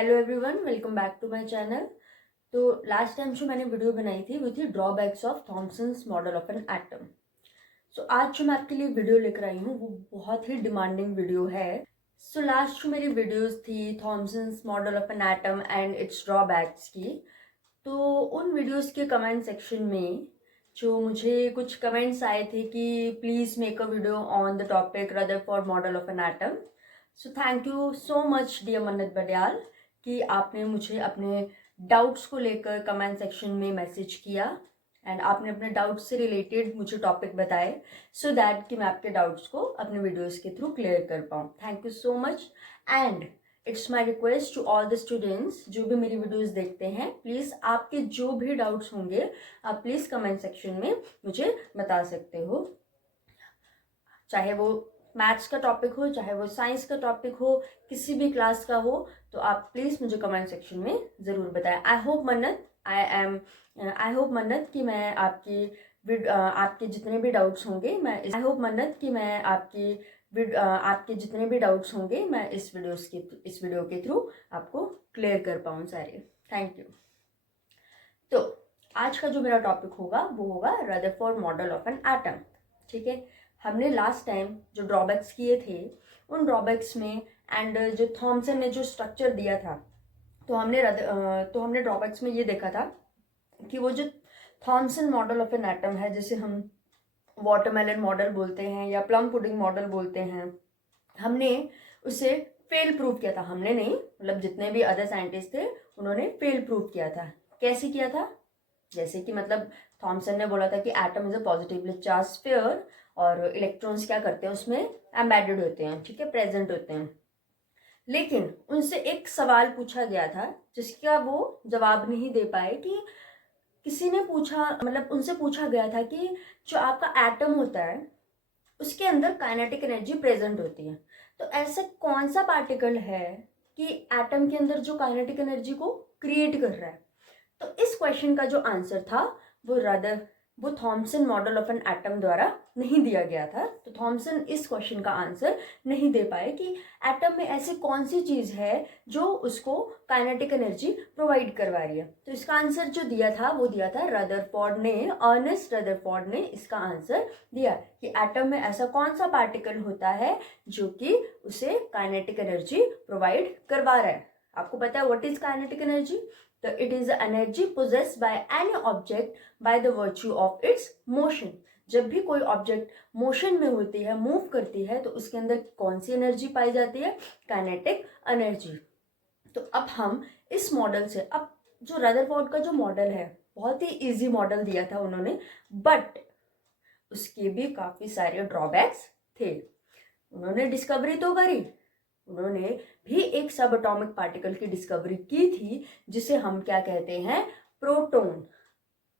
Hello everyone, welcome back to my channel. तो last time जो मैंने वीडियो बनाई थी वो थी drawbacks of Thomson's model of an atom. So आज जो मैं आपके लिए वीडियो लेकर आई हूँ वो बहुत ही डिमांडिंग वीडियो है। सो लास्ट जो मेरी वीडियोस थी Thomson's model of an atom and it's drawbacks की, तो उन वीडियोस के कमेंट सेक्शन में जो मुझे कुछ कमेंट्स आए थे कि please make a video on the topic Rutherford model of an atom. So thank you so much dear Mannat Badiyal कि आपने मुझे अपने डाउट्स को लेकर कमेंट सेक्शन में मैसेज किया एंड आपने अपने डाउट्स से रिलेटेड मुझे टॉपिक बताए सो दैट कि मैं आपके डाउट्स को अपने वीडियोस के थ्रू क्लियर कर पाऊँ। Thank you so much and it's my request to all the students जो भी मेरी वीडियोस देखते हैं, प्लीज़ आपके जो भी डाउट्स होंगे आप प्लीज़ कमेंट सेक्शन में मुझे बता सकते हो, चाहे वो मैथ्स का टॉपिक हो, चाहे वो साइंस का टॉपिक हो, किसी भी क्लास का हो, तो आप प्लीज़ मुझे कमेंट सेक्शन में ज़रूर बताएं। आई होप मन्नत कि मैं आपके जितने भी डाउट्स होंगे मैं इस वीडियो के थ्रू आपको क्लियर कर पाऊँ सारे। Thank you. तो आज का जो मेरा टॉपिक होगा वो होगा Rutherford model of an atom. ठीक है, हमने लास्ट टाइम जो ड्रॉबैक्स किए थे उन ड्रॉबैक्स में एंड जो थॉमसन ने जो स्ट्रक्चर दिया था, तो हमने ड्रॉबैक्स में ये देखा था कि वो जो Thompson model of an atom है, जिसे हम वाटरमेलन मॉडल बोलते हैं या प्लम पुडिंग मॉडल बोलते हैं, हमने उसे फेल प्रूव किया था। हमने नहीं, मतलब जितने भी अदर साइंटिस्ट थे उन्होंने फेल प्रूव किया था। कैसे किया था? जैसे कि मतलब थॉमसन ने बोला था कि atom is a positively charge sphere और इलेक्ट्रॉन्स क्या करते हैं उसमें एम्बेडेड होते हैं, ठीक है, प्रेजेंट होते हैं। लेकिन उनसे एक सवाल पूछा गया था जिसका वो जवाब नहीं दे पाए कि किसी ने पूछा, मतलब उनसे पूछा गया था कि जो आपका एटम होता है उसके अंदर काइनेटिक एनर्जी प्रेजेंट होती है, तो ऐसा कौन सा पार्टिकल है कि एटम के अंदर जो काइनेटिक एनर्जी को क्रिएट कर रहा है। तो इस क्वेश्चन का जो आंसर था वो Thompson model of an atom द्वारा नहीं दिया गया था। तो थॉमसन इस क्वेश्चन का आंसर नहीं दे पाए कि एटम में ऐसी कौन सी चीज है जो उसको काइनेटिक एनर्जी प्रोवाइड करवा रही है। तो इसका आंसर जो दिया था वो दिया था अर्नेस्ट रदरफोर्ड ने इसका आंसर दिया कि एटम में ऐसा कौन सा पार्टिकल होता है जो कि उसे काइनेटिक एनर्जी प्रोवाइड करवा रहा है। आपको पता है व्हाट इज काइनेटिक एनर्जी? तो it is energy possessed by any object by the virtue of its motion. जब भी कोई ऑब्जेक्ट मोशन में होती है, मूव करती है, तो उसके अंदर कौन सी एनर्जी पाई जाती है? Kinetic energy. तो अब हम इस मॉडल से, अब जो रदरफोर्ड का जो मॉडल है बहुत ही इजी मॉडल दिया था उन्होंने, बट उसके भी काफी सारे ड्रॉबैक्स थे। उन्होंने डिस्कवरी तो करी, उन्होंने भी एक सब एटॉमिक पार्टिकल की डिस्कवरी की थी जिसे हम क्या कहते हैं? प्रोटॉन।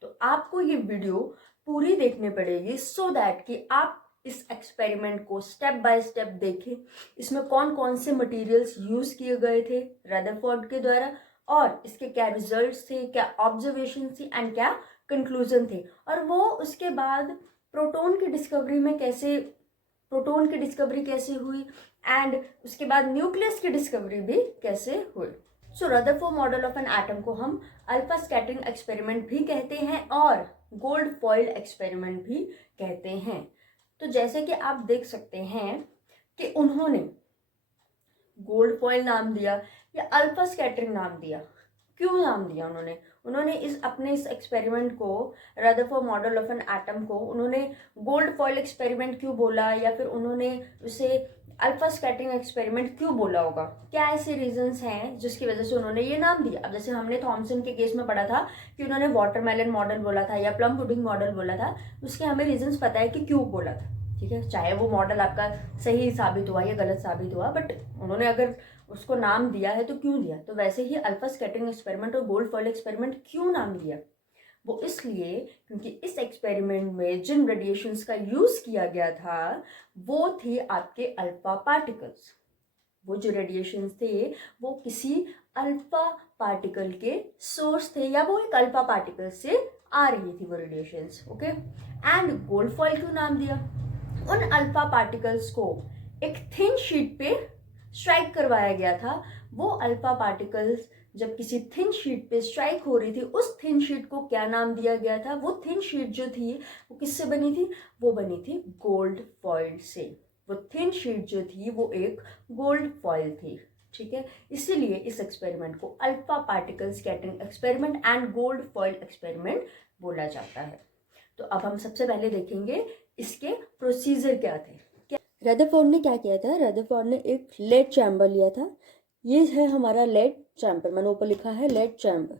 तो आपको ये वीडियो पूरी देखनी पड़ेगी सो दैट कि आप इस एक्सपेरिमेंट को स्टेप बाय स्टेप देखें, इसमें कौन कौन से मटेरियल्स यूज किए गए थे रदरफोर्ड के द्वारा और इसके क्या रिजल्ट्स थे, क्या ऑब्जर्वेशन थी एंड क्या कंक्लूजन थे, और वो उसके बाद प्रोटॉन की डिस्कवरी कैसे हुई एंड उसके बाद न्यूक्लियस की डिस्कवरी भी कैसे हुई। So Rutherford model of an atom को हम अल्फा स्कैटरिंग एक्सपेरिमेंट भी कहते हैं और गोल्ड फॉइल एक्सपेरिमेंट भी कहते हैं। तो जैसे कि आप देख सकते हैं कि उन्होंने गोल्ड फॉइल नाम दिया या अल्फा स्कैटरिंग नाम दिया। क्यों नाम दिया उन्होंने इस एक्सपेरिमेंट को, Rutherford model of an atom को उन्होंने गोल्ड फॉइल एक्सपेरिमेंट क्यों बोला या फिर उन्होंने उसे अल्फा स्कैटरिंग एक्सपेरिमेंट क्यों बोला होगा? क्या ऐसे रीजंस हैं जिसकी वजह से उन्होंने ये नाम दिया? अब जैसे हमने थॉमसन के केस में पढ़ा था कि उन्होंने वाटरमेलन मॉडल बोला था या प्लम पुडिंग मॉडल बोला था, उसके हमें रीजंस पता है कि क्यों बोला था। ठीक है, चाहे वो मॉडल आपका सही साबित हुआ या गलत साबित हुआ, बट उन्होंने अगर उसको नाम दिया है तो क्यों दिया? तो वैसे ही अल्फा स्कैटरिंग एक्सपेरिमेंट और गोल्ड फॉइल एक्सपेरिमेंट क्यों नाम दिया? वो इसलिए क्योंकि इस एक्सपेरिमेंट में जिन रेडिएशंस का यूज किया गया था वो थे आपके अल्फा पार्टिकल्स। वो जो रेडिएशंस थे वो किसी अल्फा पार्टिकल के सोर्स थे या वो एक अल्फा पार्टिकल से आ रही थी वो radiations. Okay, and gold foil क्यों नाम दिया? उन अल्फा पार्टिकल्स को एक थिन शीट पे स्ट्राइक करवाया गया था वो अल्फा पार्टिकल्स जब किसी थिन शीट पे स्ट्राइक हो रही थी, उस थिन शीट को क्या नाम दिया गया था? वो थिन शीट जो थी वो किससे बनी थी? वो बनी थी गोल्ड फॉइल से। वो थिन शीट जो थी वो एक गोल्ड फॉइल थी, ठीक है। इसीलिए इस एक्सपेरिमेंट को alpha particle scattering experiment and gold foil experiment बोला जाता है। तो अब हम सबसे पहले देखेंगे इसके प्रोसीजर क्या थे। रदरफोर्ड ने क्या किया था? रदरफोर्ड ने एक लेड चैम्बर लिया था। ये है हमारा लेड चैम्बर, मैंने ऊपर लिखा है लेड चैम्बर।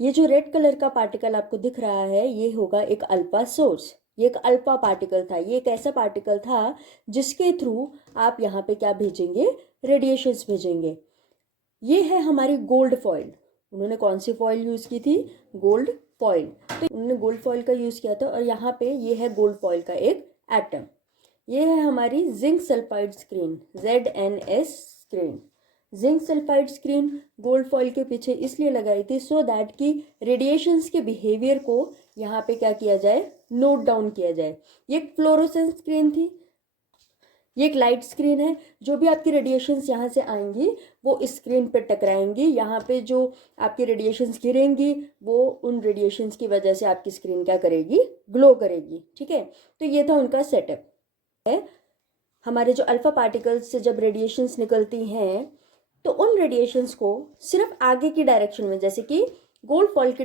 ये जो रेड कलर का पार्टिकल आपको दिख रहा है ये होगा एक अल्फा सोर्स। ये एक अल्फा पार्टिकल था। ये एक ऐसा पार्टिकल था जिसके थ्रू आप यहाँ पे क्या भेजेंगे? रेडिएशंस भेजेंगे। ये है हमारी गोल्ड फॉइल। उन्होंने कौन सी फॉइल यूज़ की थी? Gold foil. तो उन्होंने गोल्ड फॉइल का यूज़ किया था और यहाँ पे ये है गोल्ड फॉइल का एक एटम। ये है हमारी zinc sulphide screen, ZNS screen. Zinc sulphide screen gold foil के पीछे इसलिए लगाई थी सो दैट कि रेडिएशंस के बिहेवियर को यहाँ पे क्या किया जाए? नोट डाउन किया जाए। ये एक फ्लोरोसेंस स्क्रीन थी। ये एक लाइट स्क्रीन है। जो भी आपकी रेडिएशंस यहाँ से आएंगी वो इस स्क्रीन पे टकराएंगी। यहाँ पे जो आपकी रेडिएशंस गिरेंगी वो उन रेडिएशंस की वजह से आपकी स्क्रीन क्या करेगी? ग्लो करेगी, ठीक है। तो ये था उनका सेटअप है। हमारे जो अल्फा पार्टिकल्स से जब रेडिएशंस निकलती हैं तो उन रेडिएशंस को सिर्फ आगे की डायरेक्शन में, जैसे कि गोल्ड फॉइल के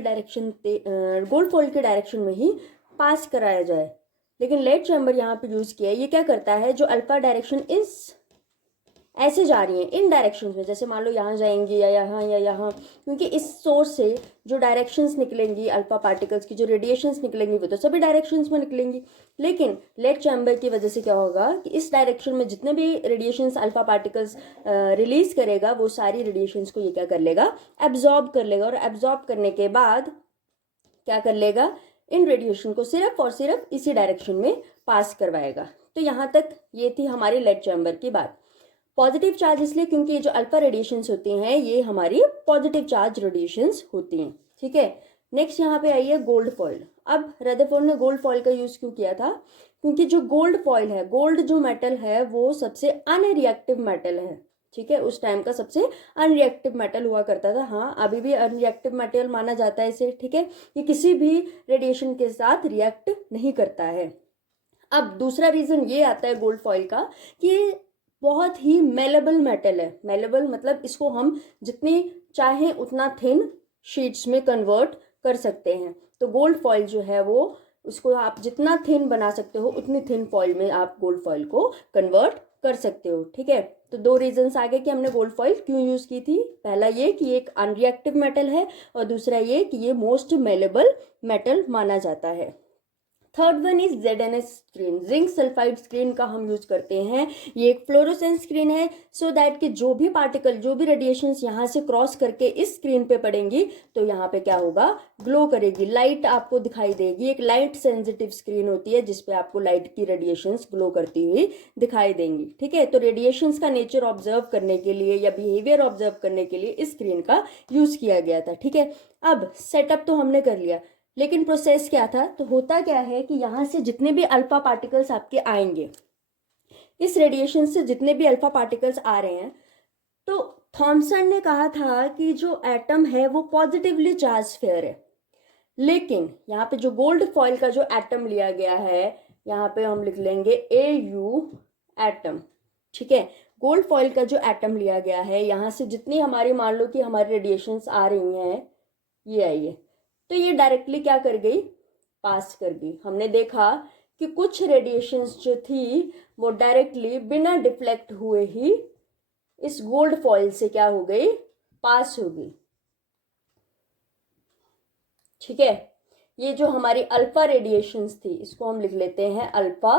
डायरेक्शन में ही पास कराया जाए। लेकिन लेड चैम्बर यहाँ पे यूज किया है। ये क्या करता है? जो अल्फा डायरेक्शन इस ऐसे जा रही है इन डायरेक्शन में, जैसे मान लो यहाँ जाएंगी या यहाँ, क्योंकि इस सोर्स से जो डायरेक्शंस निकलेंगी अल्फा पार्टिकल्स की, जो रेडिएशंस निकलेंगी वो तो सभी डायरेक्शंस में निकलेंगी। लेकिन लेड चैम्बर की वजह से क्या होगा कि इस डायरेक्शन में जितने भी रेडिएशंस अल्फा पार्टिकल्स रिलीज करेगा वो सारी रेडिएशंस को ये क्या कर लेगा? एब्जॉर्ब कर लेगा। और एब्जॉर्ब करने के बाद क्या कर लेगा? इन रेडिएशन को सिर्फ और सिर्फ इसी डायरेक्शन में पास करवाएगा। तो यहाँ तक ये थी हमारी लेड चैम्बर की बात। पॉजिटिव चार्ज इसलिए क्योंकि ये जो अल्फा रेडिएशंस होती हैं ये हमारी पॉजिटिव चार्ज रेडिएशंस होती हैं, ठीक है। नेक्स्ट यहाँ पे आई है गोल्ड फॉइल। अब रदरफोर्ड ने गोल्ड फॉइल का यूज क्यों किया था? क्योंकि जो गोल्ड फॉइल है, गोल्ड जो मेटल है वो सबसे अनरिएक्टिव मेटल है, ठीक है। उस टाइम का सबसे अनरिएक्टिव मेटल हुआ करता था। हाँ, अभी भी अनरिएक्टिव मेटल माना जाता है इसे, ठीक है। ये किसी भी रेडिएशन के साथ रिएक्ट नहीं करता है। अब दूसरा रीजन ये आता है गोल्ड फॉइल का कि बहुत ही मेलेबल मेटल है। मेलेबल मतलब इसको हम जितनी चाहें उतना थिन शीट्स में कन्वर्ट कर सकते हैं। तो गोल्ड फॉइल जो है वो उसको आप जितना थिन बना सकते हो उतनी थिन फॉइल में आप गोल्ड फॉइल को कन्वर्ट कर सकते हो, ठीक है। तो दो रीजन्स आगे कि हमने गोल्ड फॉइल क्यों यूज की थी। पहला ये कि ये एक अनरिएक्टिव मेटल है और दूसरा ये कि ये मोस्ट मेलेबल मेटल माना जाता है। Third one is ZNS screen, zinc sulphide screen का हम यूज करते हैं। ये एक फ्लोरोसेंस स्क्रीन है सो दैट कि जो भी पार्टिकल, जो भी रेडिएशंस यहाँ से क्रॉस करके इस स्क्रीन पे पड़ेंगी तो यहाँ पे क्या होगा? ग्लो करेगी, लाइट आपको दिखाई देगी। एक लाइट सेंसिटिव स्क्रीन होती है जिसपे आपको लाइट की रेडिएशंस ग्लो करती हुई दिखाई देंगी, ठीक है। तो रेडिएशंस का नेचर ऑब्जर्व करने के लिए या बिहेवियर ऑब्जर्व करने के लिए इस स्क्रीन का यूज किया गया था, ठीक है। अब सेटअप तो हमने कर लिया, लेकिन प्रोसेस क्या था? तो होता क्या है कि यहाँ से जितने भी अल्फा पार्टिकल्स आपके आएंगे, इस रेडिएशन से जितने भी अल्फा पार्टिकल्स आ रहे हैं, तो थॉमसन ने कहा था कि जो एटम है वो पॉजिटिवली चार्ज स्फीयर है। लेकिन यहाँ पे जो गोल्ड फॉइल का जो एटम लिया गया है, यहाँ पे हम लिख लेंगे AU एटम, ठीक है। गोल्ड फॉइल का जो एटम लिया गया है, यहाँ से जितनी हमारी, मान लो कि हमारी रेडिएशंस आ रही हैं, ये आई है, तो ये डायरेक्टली क्या कर गई? पास कर गई। हमने देखा कि कुछ रेडिएशंस जो थी वो डायरेक्टली बिना डिफ्लेक्ट हुए ही इस गोल्ड फॉइल से क्या हो गई? पास हो गई, ठीक है। ये जो हमारी अल्फा रेडिएशंस थी इसको हम लिख लेते हैं अल्फा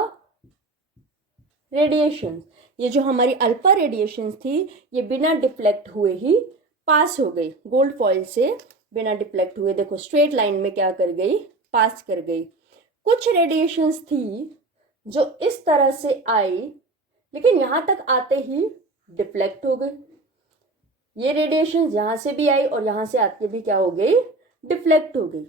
रेडिएशंस। ये जो हमारी अल्फा रेडिएशंस थी ये बिना डिफ्लेक्ट हुए ही पास हो गई गोल्ड फॉइल से, बिना डिफ्लेक्ट हुए। देखो स्ट्रेट लाइन में क्या कर गई? पास कर गई। कुछ रेडिएशंस थी जो इस तरह से आई लेकिन यहां तक आते ही डिफ्लेक्ट हो गई। ये रेडिएशंस यहां से भी आई और यहां से आके भी क्या हो गई? डिफ्लेक्ट हो गई,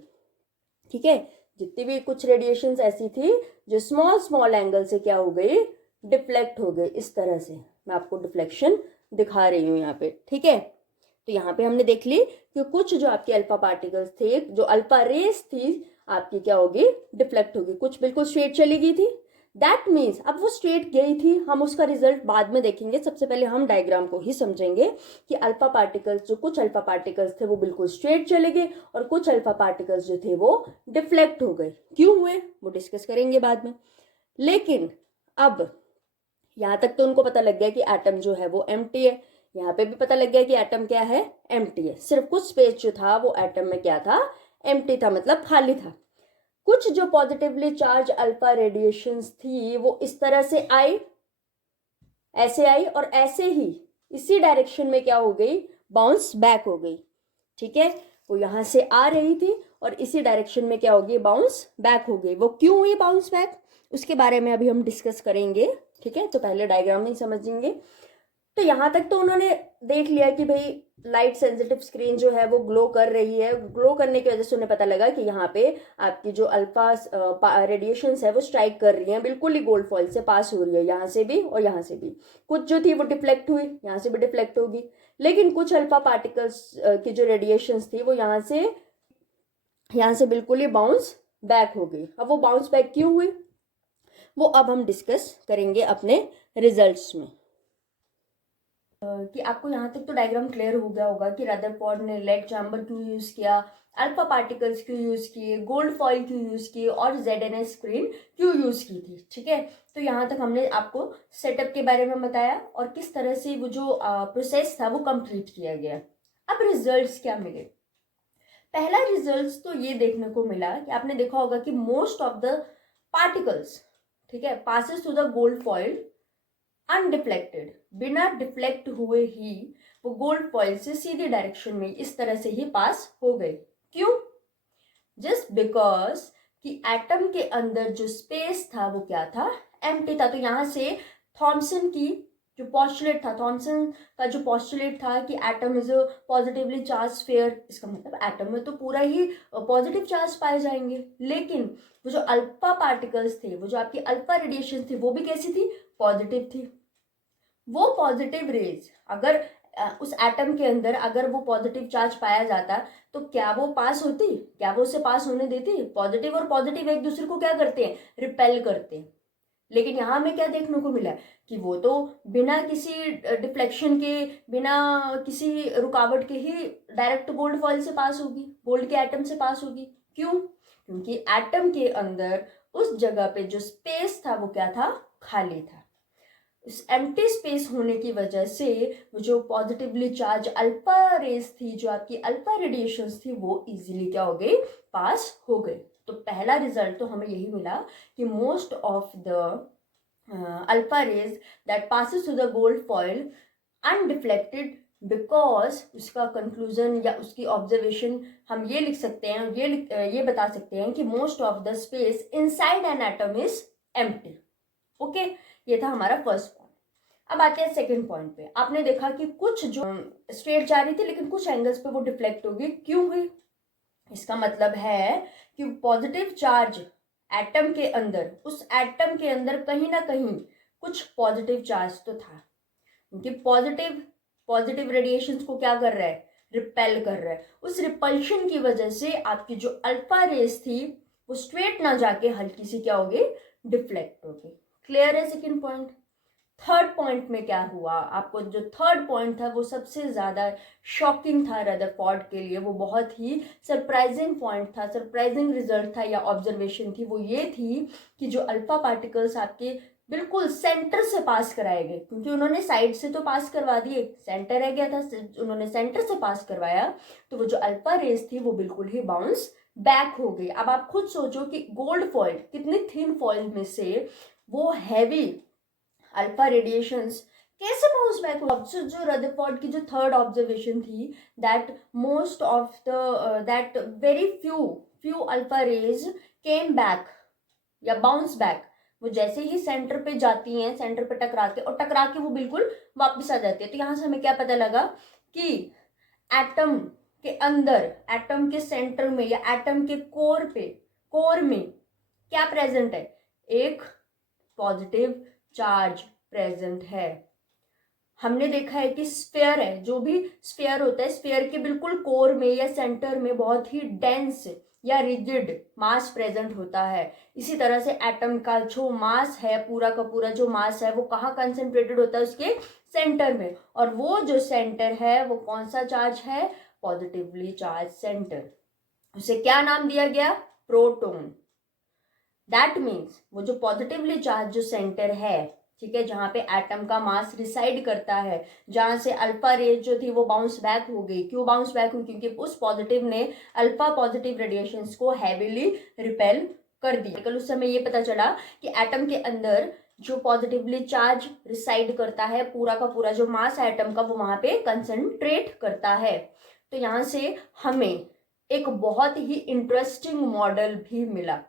ठीक है। जितनी भी कुछ रेडिएशंस ऐसी थी जो स्मॉल स्मॉल एंगल से क्या हो गई? डिफ्लेक्ट हो गई। इस तरह से मैं आपको डिफ्लेक्शन दिखा रही हूँ यहाँ पे, ठीक है। तो यहाँ पे हमने देख ली कि कुछ जो आपके अल्फा पार्टिकल्स थे, जो अल्फा रेस थी आपकी क्या होगी, डिफ्लेक्ट होगी, कुछ बिल्कुल स्ट्रेट चली गई थी। दैट मीन्स अब वो स्ट्रेट गई थी, हम उसका रिजल्ट बाद में देखेंगे, सबसे पहले हम डायग्राम को ही समझेंगे कि अल्फा पार्टिकल्स, जो कुछ अल्फा पार्टिकल्स थे वो बिल्कुल स्ट्रेट चले गए और कुछ अल्फा पार्टिकल्स जो थे वो डिफ्लेक्ट हो गए। क्यों हुए वो डिस्कस करेंगे बाद में। लेकिन अब यहां तक तो उनको पता लग गया कि एटम जो है वो एम्प्टी है, यहाँ पे भी पता लग गया कि एटम क्या है, एम्प्टी है। सिर्फ कुछ स्पेस जो था वो एटम में क्या था, एम्प्टी था, मतलब खाली था। कुछ जो पॉजिटिवली चार्ज अल्फा रेडिएशंस थी वो इस तरह से आई, ऐसे आई और ऐसे ही इसी डायरेक्शन में क्या हो गई, बाउंस बैक हो गई, ठीक है। वो यहां से आ रही थी और इसी डायरेक्शन में क्या होगी, बाउंस बैक हो गई। वो क्यों हुई बाउंस बैक, उसके बारे में अभी हम डिस्कस करेंगे, ठीक है। तो पहले डायग्राम में समझेंगे। तो यहाँ तक तो उन्होंने देख लिया कि भाई लाइट सेंसिटिव स्क्रीन जो है वो ग्लो कर रही है, ग्लो करने की वजह से उन्हें पता लगा कि यहाँ पे आपकी जो अल्फा रेडिएशंस है वो स्ट्राइक कर रही हैं, बिल्कुल ही गोल्ड फॉइल से पास हो रही है, यहाँ से भी और यहाँ से भी। कुछ जो थी वो डिफ्लेक्ट हुई, यहाँ से भी डिफ्लेक्ट होगी, लेकिन कुछ अल्फा पार्टिकल्स की जो रेडिएशंस थी वो यहाँ से बिल्कुल ही बाउंस बैक हो गई। अब वो बाउंस बैक क्यों हुई वो अब हम डिस्कस करेंगे अपने रिजल्ट्स में। कि आपको यहाँ तक तो डायग्राम क्लियर हो गया होगा कि रदरफोर्ड ने लेड चैम्बर क्यों यूज किया, अल्फा पार्टिकल्स क्यों यूज किए, गोल्ड फॉइल क्यों यूज किए और ZNS स्क्रीन क्यों यूज की थी, ठीक है। तो यहाँ तक हमने आपको सेटअप के बारे में बताया और किस तरह से वो जो प्रोसेस था वो कंप्लीट किया गया। अब रिजल्ट्स क्या मिले। पहला रिजल्ट्स तो ये देखने को मिला कि आपने देखा होगा कि मोस्ट ऑफ द पार्टिकल्स, ठीक है, passes through the gold foil undeflected, बिना डिफ्लेक्ट हुए ही वो गोल्ड फॉइल से सीधी डायरेक्शन में इस तरह से ही पास हो गए। क्यों, जस्ट बिकॉज कि एटम के अंदर जो स्पेस था वो क्या था, एम्प्टी था। तो यहां से थॉमसन की जो पॉस्टुलेट था, थॉमसन का जो पॉस्टुलेट था कि atom is a positively charge sphere, इसका मतलब एटम में तो पूरा ही पॉजिटिव चार्ज पाए जाएंगे। लेकिन वो जो अल्फा पार्टिकल्स थे, वो जो आपकी अल्फा रेडिएशन थी वो भी कैसी थी, पॉजिटिव थी। वो पॉजिटिव रेज अगर उस एटम के अंदर अगर वो पॉजिटिव चार्ज पाया जाता तो क्या वो पास होती, क्या वो उसे पास होने देती। पॉजिटिव और पॉजिटिव एक दूसरे को क्या करते हैं, रिपेल करते हैं। लेकिन यहां हमें क्या देखने को मिला कि वो तो बिना किसी डिफ्लेक्शन के, बिना किसी रुकावट के ही डायरेक्ट गोल्ड फॉइल से पास होगी, गोल्ड के एटम से पास होगी। क्यों, क्योंकि एटम के अंदर उस जगह पे जो स्पेस था वो क्या था, खाली था। इस एम्प्टी स्पेस होने की वजह से जो पॉजिटिवली चार्ज अल्फा रेस थी, जो आपकी अल्फा रेडिएशंस थी, वो इजीली क्या हो गई, पास हो गई। तो पहला रिजल्ट तो हमें यही मिला कि most of the alpha rays that passes through the gold foil undeflected, because उसका कंक्लूजन या उसकी ऑब्जर्वेशन हम ये लिख सकते हैं, ये बता सकते हैं कि most of the space inside an atom is empty. Okay, ये था हमारा फर्स्ट पॉइंट। अब आते हैं सेकंड पॉइंट पे। आपने देखा कि कुछ जो स्ट्रेट जा रही थी लेकिन कुछ एंगल्स पे वो डिफ्लेक्ट हो गई। क्यों हुई, इसका मतलब है कि पॉजिटिव चार्ज एटम के अंदर, उस एटम के अंदर कहीं ना कहीं कुछ पॉजिटिव चार्ज तो था, क्योंकि पॉजिटिव रेडिएशंस को क्या कर रहा है, रिपेल कर रहा है। उस रिपल्शन की वजह से आपकी जो अल्फा रेस थी वो स्ट्रेट ना जाके हल्की सी क्या हो गई, डिफ्लेक्ट हो गई। क्लियर है सेकंड पॉइंट। थर्ड पॉइंट में क्या हुआ, आपको जो थर्ड पॉइंट था वो सबसे ज्यादा शॉकिंग था रदरफोर्ड के लिए, वो बहुत ही सरप्राइजिंग पॉइंट था, सरप्राइजिंग रिजल्ट था या ऑब्जर्वेशन थी। वो ये थी कि जो अल्फा पार्टिकल्स आपके बिल्कुल सेंटर से पास कराए गए, क्योंकि उन्होंने साइड से तो पास करवा दिए, सेंटर रह गया था, उन्होंने सेंटर से पास करवाया, तो वो जो अल्फा रेस थी वो बिल्कुल ही बाउंस बैक हो गई। अब आप खुद सोचो कि गोल्ड फॉइल, कितनी थिन फॉइल में से वो हैवी अल्फा रेडिएशंस कैसे बाउंस बैक हुआ। जो रदरफोर्ड की जो थर्ड ऑब्जर्वेशन थी, that most of the that very few alpha rays came back या बाउंस बैक। वो जैसे ही सेंटर पे जाती हैं, सेंटर पे टकराते और टकरा के वो बिल्कुल वापस आ जाती है। तो यहां से हमें क्या पता लगा कि एटम के अंदर, एटम के सेंटर में या एटम के कोर में क्या प्रेजेंट है, एक पॉजिटिव चार्ज प्रेजेंट है। हमने देखा है कि स्फीयर है, जो भी स्फीयर होता है, स्फीयर के बिल्कुल कोर में या सेंटर में बहुत ही डेंस या रिजिड मास प्रेजेंट होता है। इसी तरह से एटम का जो मास है, पूरा का पूरा जो मास है, वो कहाँ कंसेंट्रेटेड होता है, उसके सेंटर में। और वो जो सेंटर है वो कौन सा चार्ज है, पॉजिटिवली चार्ज सेंटर। उसे क्या नाम दिया गया, प्रोटॉन। दैट मीन्स वो जो पॉजिटिवली चार्ज जो सेंटर है, ठीक है, जहां पे एटम का मास रिसाइड करता है, जहां से अल्फा रेज जो थी वो बाउंस बैक हो गई। क्यों बाउंस बैक हुई, क्योंकि उस पॉजिटिव ने अल्फा पॉजिटिव रेडिएशंस को हैवीली रिपेल कर दिया। कल उस समय ये पता चला कि एटम के अंदर जो पॉजिटिवली चार्ज रिसाइड करता है, पूरा का पूरा जो मास है एटम का, वो वहां पे कंसंट्रेट करता है। तो यहां से हमें एक बहुत ही इंटरेस्टिंग मॉडल भी मिला।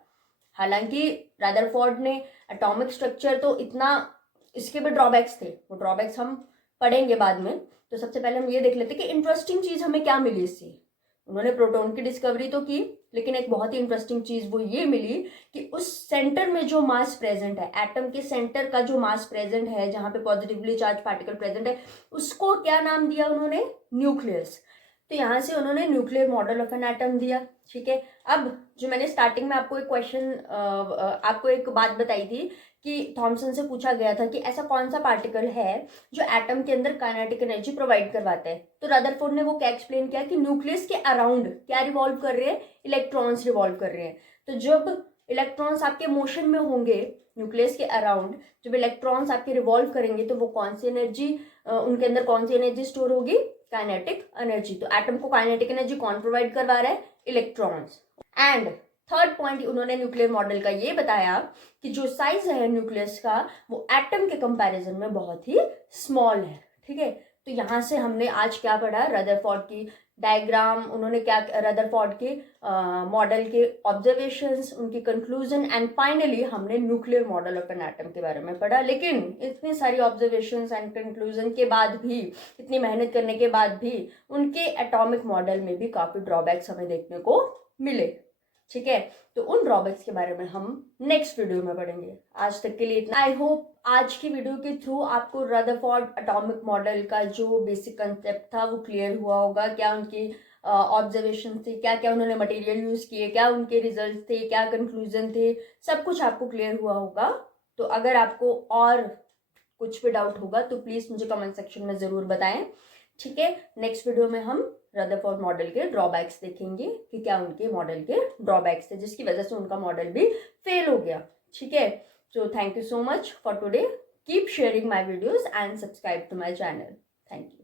हालांकि रदरफोर्ड ने एटॉमिक स्ट्रक्चर तो इतना, इसके भी ड्रॉबैक्स थे, वो ड्रॉबैक्स हम पढ़ेंगे बाद में। तो सबसे पहले हम ये देख लेते कि इंटरेस्टिंग चीज हमें क्या मिली इससे। उन्होंने प्रोटॉन की डिस्कवरी तो की, लेकिन एक बहुत ही इंटरेस्टिंग चीज वो ये मिली कि उस सेंटर में जो मास प्रेजेंट है, एटम के सेंटर का जो मास प्रेजेंट है, जहां पे पॉजिटिवली चार्ज पार्टिकल प्रेजेंट है, उसको क्या नाम दिया उन्होंने, न्यूक्लियस। तो यहां से उन्होंने nuclear model of an atom दिया। ठीक है, अब जो मैंने स्टार्टिंग में आपको एक क्वेश्चन, आपको एक बात बताई थी कि थॉमसन से पूछा गया था कि ऐसा कौन सा पार्टिकल है जो एटम के अंदर काइनेटिक एनर्जी प्रोवाइड करवाता है। तो रदरफोर्ड ने वो क्या एक्सप्लेन किया कि न्यूक्लियस के अराउंड क्या रिवॉल्व कर रहे हैं, इलेक्ट्रॉन्स रिवॉल्व कर रहे हैं। तो जब इलेक्ट्रॉन्स आपके मोशन में होंगे न्यूक्लियस के अराउंड, जब इलेक्ट्रॉन्स आपके रिवॉल्व करेंगे, तो वो कौन सी एनर्जी, उनके अंदर कौन सी एनर्जी स्टोर होगी, काइनेटिक एनर्जी। तो एटम को काइनेटिक एनर्जी कौन प्रोवाइड करवा रहा है, इलेक्ट्रॉन्स। एंड थर्ड पॉइंट उन्होंने न्यूक्लियर मॉडल का ये बताया कि जो साइज है न्यूक्लियस का, वो एटम के कंपैरिजन में बहुत ही स्मॉल है। ठीक है, तो यहां से हमने आज क्या पढ़ा, रदरफोर्ड की डायग्राम, उन्होंने क्या, रदरफोर्ड के मॉडल के ऑब्जर्वेशंस, उनकी कंक्लूजन, एंड फाइनली हमने nuclear model of an atom के बारे में पढ़ा। लेकिन इतनी सारी ऑब्जर्वेशंस एंड कंक्लूजन के बाद भी, इतनी मेहनत करने के बाद भी, उनके एटॉमिक मॉडल में भी काफी ड्रॉबैक्स हमें देखने को मिले। ठीक है, तो उन ड्रॉबैक्स के बारे में हम नेक्स्ट वीडियो में पढ़ेंगे। आज तक के लिए इतना। आई होप आज की वीडियो के थ्रू आपको रदरफोर्ड एटॉमिक मॉडल का जो बेसिक कंसेप्ट था वो क्लियर हुआ होगा। क्या उनकी ऑब्जर्वेशन थे, क्या क्या उन्होंने मटेरियल यूज किए, क्या उनके रिजल्ट थे, क्या कंक्लूजन थे, सब कुछ आपको क्लियर हुआ होगा। तो अगर आपको और कुछ भी डाउट होगा तो प्लीज मुझे कमेंट सेक्शन में जरूर बताएं। ठीक है, नेक्स्ट वीडियो में हम रदरफोर्ड मॉडल के ड्रॉबैक्स देखेंगे कि क्या उनके मॉडल के ड्रॉबैक्स थे जिसकी वजह से उनका मॉडल भी फेल हो गया। ठीक है, so thank you so much for today. Keep sharing my videos and subscribe to my channel. Thank you.